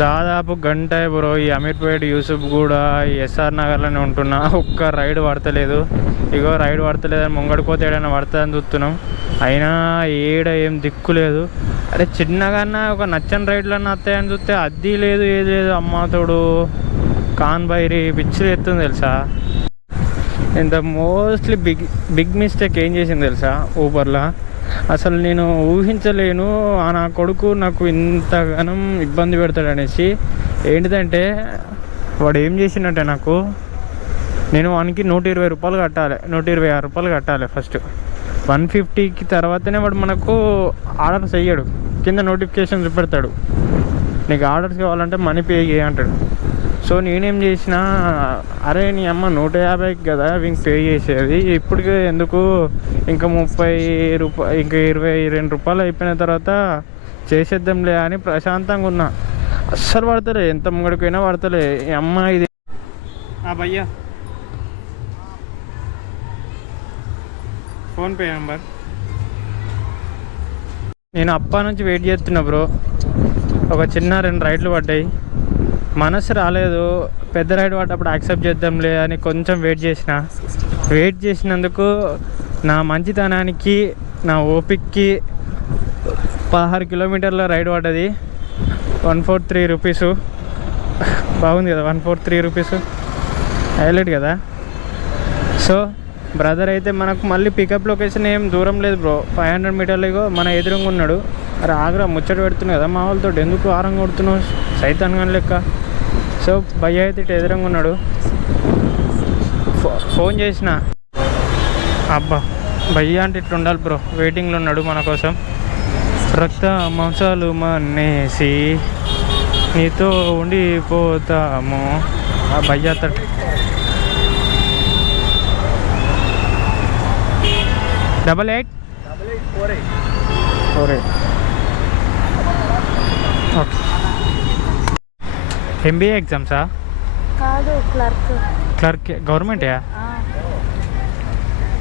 దాదాపు గంట బ్రో ఈ అమీర్పేట్ యూసుఫ్ కూడా ఎస్ఆర్ నగర్లోనే ఉంటున్నా. ఒక్క రైడ్ పడతలేదు. ఇగో రైడ్ పడతలేదని ముంగడిపోతే ఏడైనా పడుతుందని చూస్తున్నాం. అయినా ఏడ ఏం దిక్కు లేదు. అరే చిన్నగా ఒక నచ్చని రైడ్లన్నా వస్తాయని చూస్తే అది లేదు ఏది లేదు. అమ్మాతోడు కాన్ బైరి పిచ్చిలు ఎత్తుంది తెలుసా. ఇంత మోస్ట్లీ బిగ్ మిస్టేక్ ఏం చేసింది తెలుసా ఊబర్లో. అసలు నేను ఊహించలేను నా కొడుకు నాకు ఇంతగానం ఇబ్బంది పెడతాడు అనేసి. ఏంటిదంటే వాడు ఏం చేసిందంటే నాకు, నేను వానికి 120 రూపాయలు కట్టాలి, 126 రూపాయలు కట్టాలి ఫస్ట్. 150కి తర్వాతనే వాడు మనకు ఆర్డర్స్ అయ్యాడు. కింద నోటిఫికేషన్ చూపెడతాడు, నీకు ఆర్డర్స్ కావాలంటే మనీ పే చేయంటాడు. సో నేనేం చేసిన, అరే నీ అమ్మ 150కి కదా ఇంక పే చేసేది, ఇప్పటికే ఎందుకు ఇంకా 30 రూపాయలు ఇంకా 22 రూపాయలు అయిపోయిన తర్వాత చేసేద్దాంలే అని ప్రశాంతంగా ఉన్నా. అస్సలు పడతలే, ఎంత ముంగడికైనా పడతలే. ఈ అమ్మ ఇది భయ్యా ఫోన్పే నెంబర్. నేను అప్పా నుంచి వెయిట్ చేస్తున్నా బ్రో. ఒక చిన్న 2 రైడ్లు పడ్డాయి, మనసు రాలేదు. పెద్ద రైడ్ పడ్డప్పుడు యాక్సెప్ట్ చేద్దాంలే అని కొంచెం వెయిట్ చేసినందుకు నా మంచితనానికి, నా ఓపిక్కి 16 కిలోమీటర్ల రైడ్ పడ్డది. 143 రూపీస్. బాగుంది కదా 143 రూపీస్, హైలైట్ కదా. సో బ్రదర్ అయితే మనకు మళ్ళీ పికప్ లొకేషన్ ఏం దూరం లేదు బ్రో, 500 మీటర్లు మన ఎదురుగా ఉన్నాడు. అరే ఆగ్రా ముచ్చట పెడుతున్నావు కదా మా వాళ్ళతో, ఎందుకు ఆరం కొడుతున్నావు సైతాన్ కానీ లెక్క. సో భయ్య అయితే ఇటు ఎదురుగా ఉన్నాడు. ఫోన్ చేసిన, అబ్బా భయ్య అంటే ఇట్లా ఉండాలి బ్రో, వెయిటింగ్లో ఉన్నాడు మన కోసం. రక్త మాంసాలు మన్నేసి నీతో ఉండిపోతాము. ఆ భయ్య తట్టు 8848 ఓకే. ఎంబీఏ ఎగ్జామ్సా? కాదు, క్లర్క్. గవర్నమెంటా?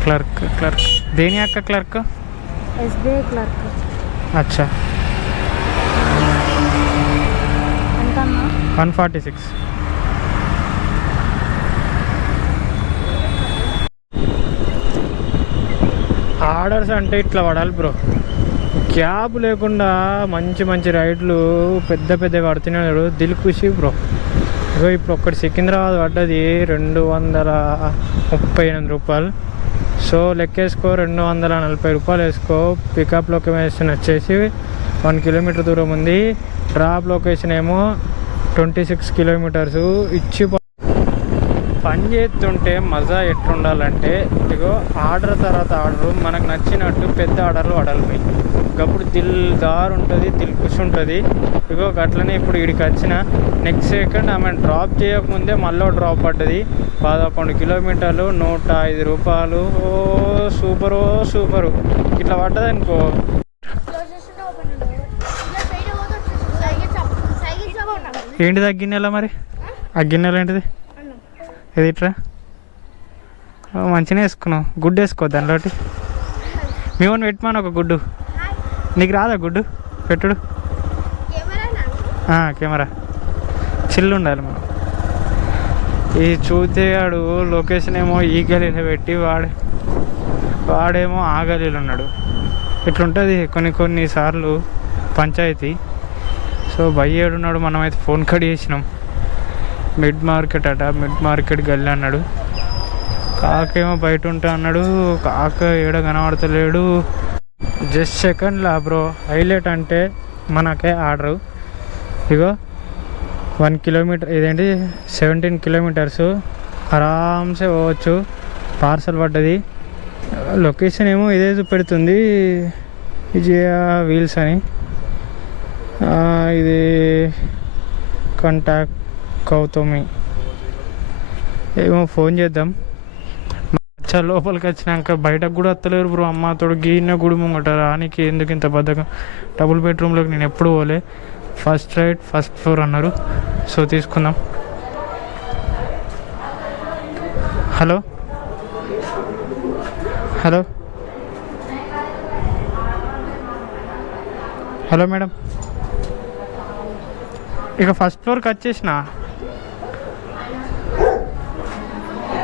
క్లర్క్. దేని అక్క క్లర్క్? SBI clerk. అచ్చా. 146. ఆర్డర్స్ అంటే ఇట్లా పడాలి బ్రో, క్యాబ్ లేకుండా మంచి రైడ్లు పెద్ద పడుతున్నాడు. దిల్ ఖుషి బ్రో. ఇగో ఇప్పుడు ఒక్కటి సికింద్రాబాద్ పడ్డది 238 రూపాయలు. సో లెక్కేసుకో, 240 రూపాయలు వేసుకో. పికప్ లొకేషన్ వచ్చేసి 1 కిలోమీటర్ దూరం ఉంది, డ్రాప్ లొకేషన్ ఏమో 26 కిలోమీటర్స్. ఇచ్చి పని చేస్తుంటే మజా ఎట్లుండాలంటే, ఇగో ఆర్డర్ తర్వాత ఆర్డరు మనకు నచ్చినట్టు పెద్ద ఆర్డర్లు పడాలి. అప్పుడు దిల్దార్ ఉంటుంది, దిల్ ఖుషి ఉంటుంది. ఇగో అట్లనే ఇప్పుడు ఇక్కడికి వచ్చిన నెక్స్ట్ సెకండ్ ఆమె డ్రాప్ చేయకముందే మళ్ళీ డ్రాప్ పడ్డది. 11 కిలోమీటర్లు 105 రూపాయలు. ఓ సూపరు. ఇట్లా పడ్డది అనుకో. ఏంటిది ఆ గిన్నెలా మరి? ఆ గిన్నెలు ఏంటిది? ఇది ఇట్రా మంచిగా వేసుకున్నావు. గుడ్డు వేసుకో దానిలోటి. మీ ఓన్ పెట్టమని ఒక గుడ్డు. నీకు రాదా గుడ్డు పెట్టుడు? కెమెరా చిల్లు ఉండాలి మనం. ఈ చూతేవాడు లొకేషన్ ఏమో ఈ గలీలో పెట్టి వాడేమో ఆ గలీలో ఉన్నాడు. ఇట్లుంటుంది కొన్ని సార్లు పంచాయతీ. సో భయ్య ఏడున్నాడు, మనమైతే ఫోన్ కట్ చేసినాం. మిడ్ మార్కెట్కి వెళ్ళి అన్నాడు. కాకేమో బయట ఉంటా అన్నాడు. కాక ఏడ కనబడతలేడు. జస్ట్ సెకండ్లా బ్రో. హైలైట్ అంటే మనకే ఆర్డరు. ఇగో 1 కిలోమీటర్, ఇదేంటి 17 కిలోమీటర్స్ ఆరామ్సే పోవచ్చు. పార్సల్ పడ్డది. లొకేషన్ ఏమో ఇదే చూపెడుతుంది, విజయ వీల్స్ అని. ఇది కాంటాక్ట్ గౌతమి. ఏమో ఫోన్ చేద్దాం. లోపలికి వచ్చినాక బయటకు కూడా వస్తలేరు బ్రో. అమ్మ తోడు గీన గుడి ముంగట రానికి ఎందుకు ఇంత బద్దకం. డబుల్ బెడ్రూమ్లోకి నేను ఎప్పుడు పోలే. ఫస్ట్ రైట్ ఫస్ట్ ఫ్లోర్ అన్నారు. సో తీసుకుందాం. Hello madam. ఇక ఫస్ట్ ఫ్లోర్కి వచ్చేసిన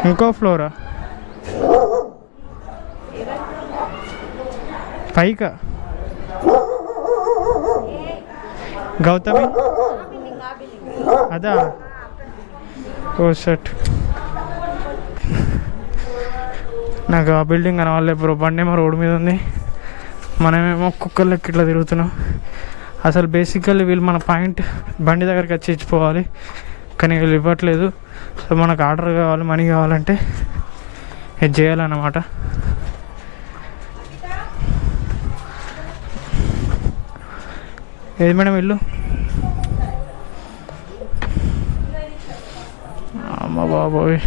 ఇంకో ఫ్లోరా పైకా గౌతమి అదా ఓ షట్ నాకు ఆ బిల్డింగ్ కనవాలి బ్రో. బండి ఏమో రోడ్డు మీద ఉంది, మనమేమో కుక్కర్లకి ఇట్లా తిరుగుతున్నాం. అసలు బేసికల్లీ వీళ్ళు మన పాయింట్ బండి దగ్గరికి వచ్చి ఇచ్చిపోవాలి, కానీ వీళ్ళు ఇవ్వట్లేదు. సో మనకు ఆర్డర్ కావాలి, మనీ కావాలంటే ఇది చేయాలన్నమాట. ఏది మేడం ఇల్లు? అమ్మ బాబోయ్,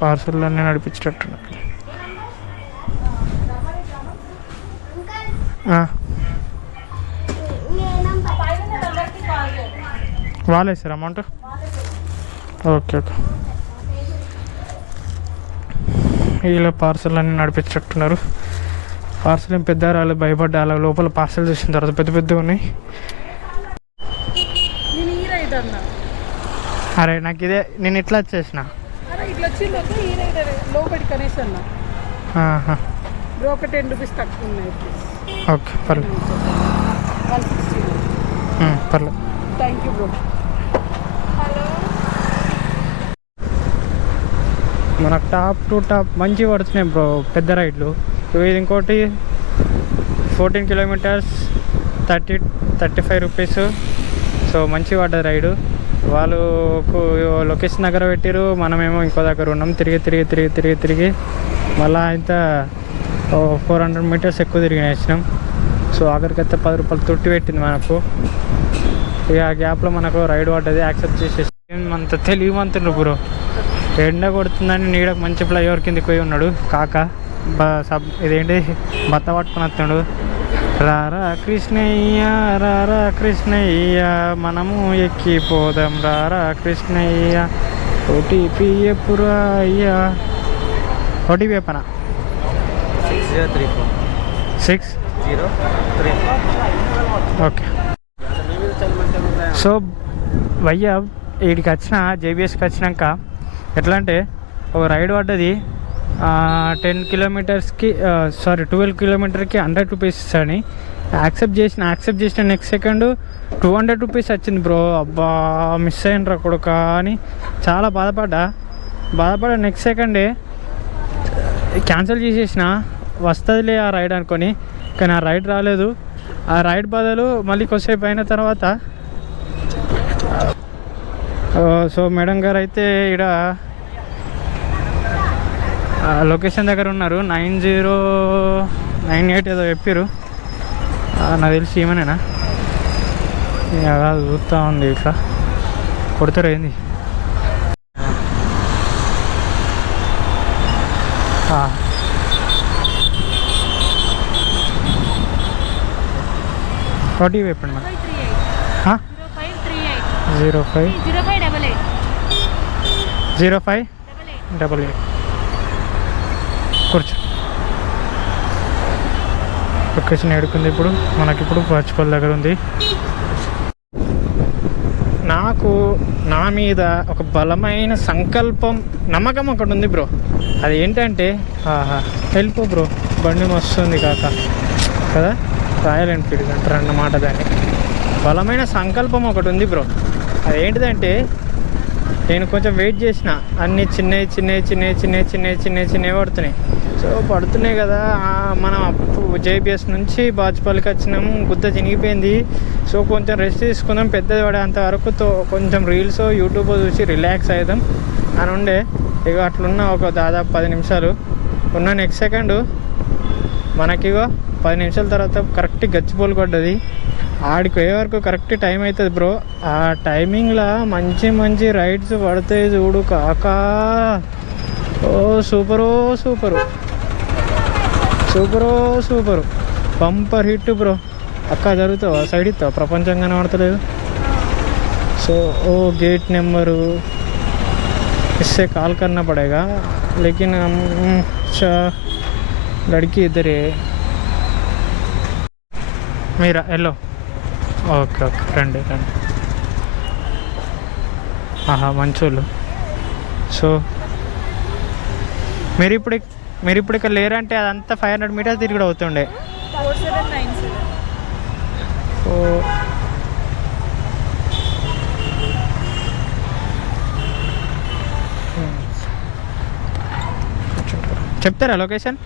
పార్సల్ అన్నీ నడిపించేటట్టున్నారు. వాళ్ళే సార్ అమౌంట్? Okay okay. వీళ్ళ పార్సల్ అన్నీ నడిపించేటట్టున్నారు. పార్సల్ ఏం పెద్ద రాలేదు, భయపడ్డా. అలా లోపల పార్సల్ చూసిన తర్వాత పెద్ద పెద్దగా ఉన్నాయి. అరే నాకు ఇదే, నేను ఇట్లా వచ్చేసిన. ఒక 10 రూపీస్ తక్కువ ఉన్నాయి. ఓకే పర్లేదు, పర్లేదు. Thank you bro. మనకు టాప్ టు టాప్ మంచి పడుతున్నాయి బ్రో పెద్ద రైడ్లు. ఇది ఇంకోటి 14 కిలోమీటర్స్ 35 రూపీస్. సో మంచి పడ్డది రైడు. వాళ్ళు లొకేషన్ దగ్గర పెట్టారు, మనమేమో ఇంకో దగ్గర ఉన్నాం. తిరిగి మళ్ళీ ఇంత 400 మీటర్స్ ఎక్కువ తిరిగి వేసినాం. సో ఆఖరికైతే 10 రూపాయలు తొట్టి పెట్టింది మనకు. ఇక ఆ గ్యాప్లో మనకు రైడ్ పడ్డది, యాక్సెప్ట్ చేసేసి. అంత తెలియమంతుండ్రు బ్రో. ఎండ కొడుతుందని నీడకు మంచి ఫ్లైఓవర్ కిందకి పోయి ఉన్నాడు కాక. ఇదేంటి బత్త పట్టుకుని వస్తున్నాడు. రారా కృష్ణయ్య రారా కృష్ణయ్య మనము ఎక్కిపోదాం రారా కృష్ణయ్య. ఓటీపీ ఎప్పుడా అయ్యా? ఓటీపీ చెప్పనా? 6034 ఓకే. సో భయ్యా వీడికి వచ్చిన జేబీఎస్కి వచ్చినాక ఎట్లా అంటే ఒక రైడ్ పడ్డది 10 కిలోమీటర్స్కి 12 కిలోమీటర్కి 100 రూపీస్ అని యాక్సెప్ట్ చేసిన నెక్స్ట్ సెకండ్ 200 రూపీస్ వచ్చింది బ్రో. అబ్బా మిస్ అయినరా కొడుక అని చాలా బాధపడ్డా. నెక్స్ట్ సెకండే క్యాన్సిల్ చేసేసిన, వస్తుందిలే ఆ రైడ్ అనుకొని. కానీ ఆ రైడ్ రాలేదు. ఆ రైడ్ బదులు మళ్ళీ కొద్దిసేపు అయిన తర్వాత సో మేడం గారు అయితే ఇక్కడ లొకేషన్ దగ్గర ఉన్నారు. 9098 ఏదో చెప్పారు, నాకు తెలిసి ఏమనేనా కాదు, చూస్తూ ఉంది ఇట్లా కొడతారు ఏంది. ఓటీపీ చెప్పండి మేడం. 0588 కూర్చో. లొకేషన్ ఎడుకుంది ఇప్పుడు మనకిప్పుడు బాచుపల్లి దగ్గర ఉంది. నా మీద ఒక బలమైన సంకల్పం, నమ్మకం ఒకటి ఉంది బ్రో. అది ఏంటంటే వెళ్ళిపో బ్రో, బండి వస్తుంది కాక కదా, రాయల్ ఎన్ఫీల్డ్ అంటారు అన్నమాట. దాన్ని బలమైన సంకల్పం ఒకటి ఉంది బ్రో. అదేంటిదంటే నేను కొంచెం వెయిట్ చేసిన, అన్నీ చిన్నవి పడుతున్నాయి. సో పడుతున్నాయి కదా, మనం జేబీఎస్ నుంచి బాచుపల్లికి వచ్చినాము, గుద్ద చినిగిపోయింది. సో కొంచెం రెస్ట్ తీసుకుందాం, పెద్దది పడేంత వరకు కొంచెం రీల్స్ యూట్యూబ్ చూసి రిలాక్స్ అవుదాం అని ఉండే. ఇక అట్లున్న ఒక దాదాపు 10 నిమిషాలు ఉన్న. నెక్స్ట్ సెకండ్ మనకిగో 10 నిమిషాల తర్వాత కరెక్ట్ గచ్చిపోలు పడ్డది. ఆడికి పోయే వరకు కరెక్ట్ టైం అవుతుంది బ్రో. ఆ టైమింగ్లో మంచి రైడ్స్ పడతాయి చూడు కాకా. ఓ సూపరు బంపర్ హిట్ బ్రో. అక్క జరుగుతావా, సైడ్ ఇస్తావా, ప్రపంచంగానే పడతలేదు. సో ఓ गेट नंबर इससे कॉल करना पड़ेगा, लेकिन अच्छा लड़की इधर है मेरा. हेलो ఓకే రండి. ఆహా మంచోళ్ళు. సో మీరు ఇప్పుడు ఇక్కడ లేరంటే అదంతా 500 మీటర్స్ తిరిగి అవుతుండే. 4797. సో చెప్తారా లొకేషన్?